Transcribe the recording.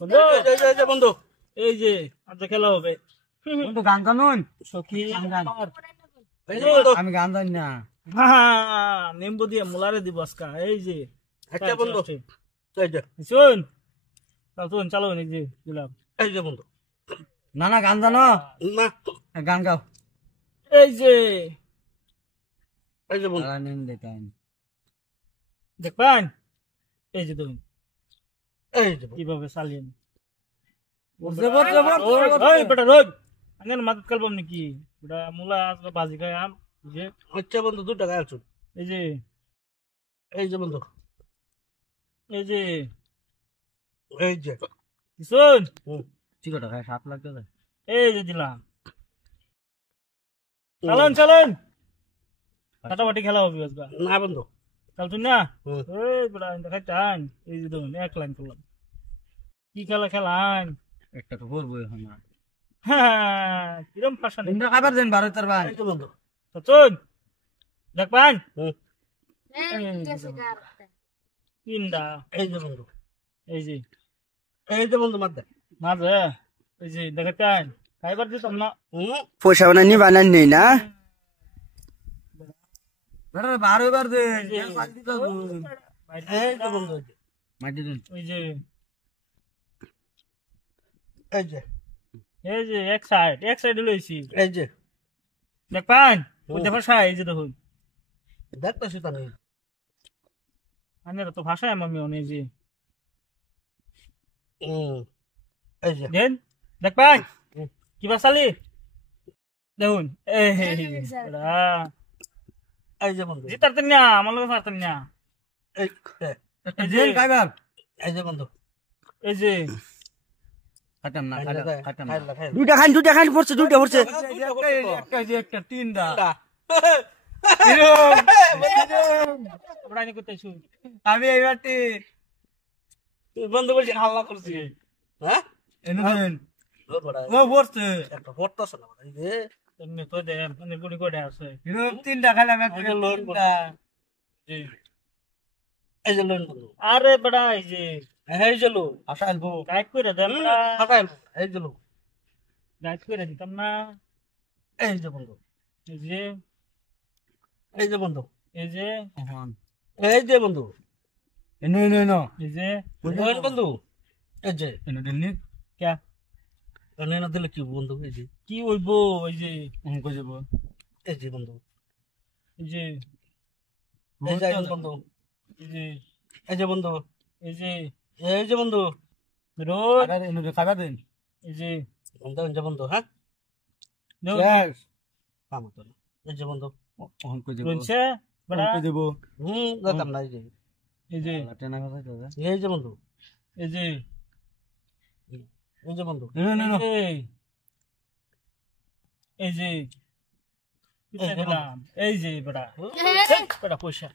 বন্ধু এই যে বন্ধু এই যে আজ খেলা হবে বন্ধু গান জানুন সখী আমি গান জানি না নিম্বু দিয়ে মুলারে দিব আজকা এই যে আচ্ছা বন্ধু এই যে শুন শুন চালো এই যে দিলাম এই যে বন্ধু না না গান জানো না গান গাও এই যে বন্ধু দেখবেন এই যে দেখুন এই যে কিভাবে চালিয়ে জবর বেটা রোজ আঙ্গেন মাদত কালবাম নাকি বেটা মুলা আজকে বাজি খাই আম যে আচ্ছা বন্ধু 2 টাকা আছো এই যে বন্ধু এই যে এই যে শুন ঠিক আছে 7 লাখ টাকা এই যে দিলাম চালান চালান কাটাবাটি খেলা হবে আজকে না বন্ধু চালছুন না এই বেটা দেখাই টান এই যে দেখুন 1 লাইন করলাম কি খেলা খেলান একটা তো বলবো এখন না কিরম ফাঁসা নেই তোমরা খাবার দেন ভারতের ভাই এই যে বন্ধু চাচুন দেখবেন তিনটা এই যে বন্ধু এই যে বন্ধু মারতে মাঝে এই যে দেখাতেন খাইবার দিতাম না পয়সা বানানি বানানি না বেটা 12 বার দে এই যে বন্ধু মাটি দেন ওই যে এই যে এই যে এক সাইড লইছি এই যে দেখবেন কোনটা ভাষা এই যে দেখুন দেখতেছি তো নেই আনের তো ভাষায় আমি অনেক যে এই যে দেন দেখবেন কি বাসালি দেখুন এই এই যে বন্ধু জিতারতেন না আমার লোক পারতেন না এই দেন খাইবার এই যে বন্ধু এই যে খাটাম না খাটাম খাই দুইটা খান পড়ছে দুইটা পড়ছে একটা যে একটা তিনটা প্রাণী করতেছু আমি এইবারটি বন্ধ করছি হাল্লা করছি হ্যাঁ এনে দেন লোড বড়া ও পড়ছে একটা পড়তাছ না এই যে এমনি তো দে মানে গুলি করে আছে এরকম তিনটা খাইলাম একটা লোন তিনটা এই যে লোন বন্ধু আরে বড়া এই যে এই যে লো আসাইলবো গাইড করে দেন বড়া ফাটাইল এই যে লো গাইড করে দিতাম না এই যে বন্ধু এই যে এই যে বন্ধু এই যে এখন এই যে বন্ধু এনে এনে এনে এই যে লোন বন্ধু এই যে এনে দিননি কে এনে না দিলে কি বন্ধু এই যে কি হইবো ওই যে অঙ্ক যাব এই যে বন্ধু এই যে এই যে বন্ধু এই যে এই যে বন্ধু এই যে এই যে বন্ধু রোজ আরে এনে খাইবার দেন এই যে বন্ধু এই যে বন্ধু হ্যাঁ यस কাম তো এই যে বন্ধু অঙ্ক যাব রইছে বড়া অঙ্ক যাব যেতাম না এই যে টেনা কথা তো এই যে বন্ধু এই যে এই যে বন্ধু এনে এনে এই যে এই যে বড়া বড়া পয়সা